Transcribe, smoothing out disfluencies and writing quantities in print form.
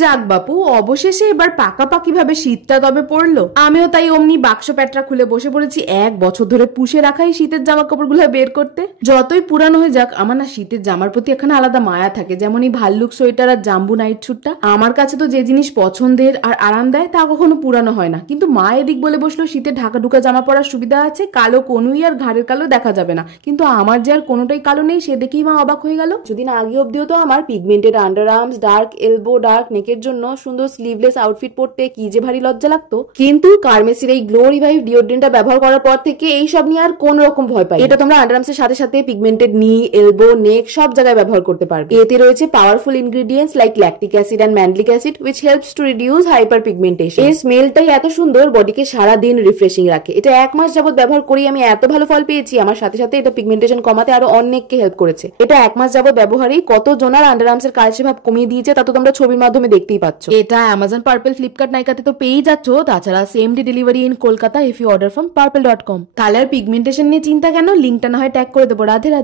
যাক বাপু, অবশেষে এবার পাকাপাকি ভাবে শীতটা তবে পড়লো। আমিও তাই অমনি বাক্স প্যাটরা খুলে বসে পড়েছি 1 বছর ধরে পুষে রাখা এই শীতের জামা কাপড়গুলো বের করতে। যতই পুরানো হয়ে যাক, আমার না শীতের জামার প্রতি এখন আলাদা মায়া থাকে। যেমন এই ভাল্লুক সোয়েটার আর জাম্বু নাইট স্যুটটা, আমার কাছে তো যে জিনিস পছন্দের আর আরাম দেয় তা কখনো পুরানো হয় না। কিন্তু মা এদিক বলে বসলো শীতে ঢাকা ঢুকা জামা পরার সুবিধা আছে, কালো কনুই আর ঘাড়ের কালো দেখা যাবে না। কিন্তু আমার যে আর কোনোটাই কালো নেই, সে দেখেই মা অবাক হয়ে গেল। যদিন আগে অব্দিও তো আমার pigmented under arms, dark elbow, dark নেকের জন্য সুন্দর স্লিভলেস আউটফিট পরতে কি যে ভারী লজ্জা লাগতো। কিন্তু কার্মেসির এই গ্লো রিভাইভ ডিওড্রেন্টটা ব্যবহার করার পর থেকে এই সব নিয়ে আর কোন রকম ভয় পাই। এটা তোমরা আন্ডার আর্মসের সাথে সাথে পিগমেন্টেড নি, এলবো, নেক সব জায়গায় ব্যবহার করতে পারবে। এতে রয়েছে powerful ingredients like lactic acid and mandelic acid which helps to reduce hyperpigmentation। এর স্মেলটাই এত সুন্দর, বডিকে সারা দিন রিফ্রেশিং রাখে। এটা 1 মাস যাবত ব্যবহার করি আমি এত ভালো ফল পেয়েছি। আমার সাথে সাথে এটা পিগমেন্টেশন কমাতে আরো অনেককে হেল্প করেছে। এটা 1 মাস যাবত ব্যবহারেই কত জনার আন্ডার আর্মসের কালচে ভাব কমিয়ে দিয়েছে, তা তো তোমরা ছবির মাধ্যমে দেখতেই পাচ্ছ। এটা অ্যামাজন, পার্পল, ফ্লিপকার্ট, নাইকাতে তো পেয়েই যাচ্ছ। তাছাড়া same day delivery in Kolkata if you order from purple.com। তাহলে আর পিগমেন্টেশন নিয়ে চিন্তা কেন? লিঙ্কটা না হয় ট্যাগ করে দেবো। রাধে রাধে।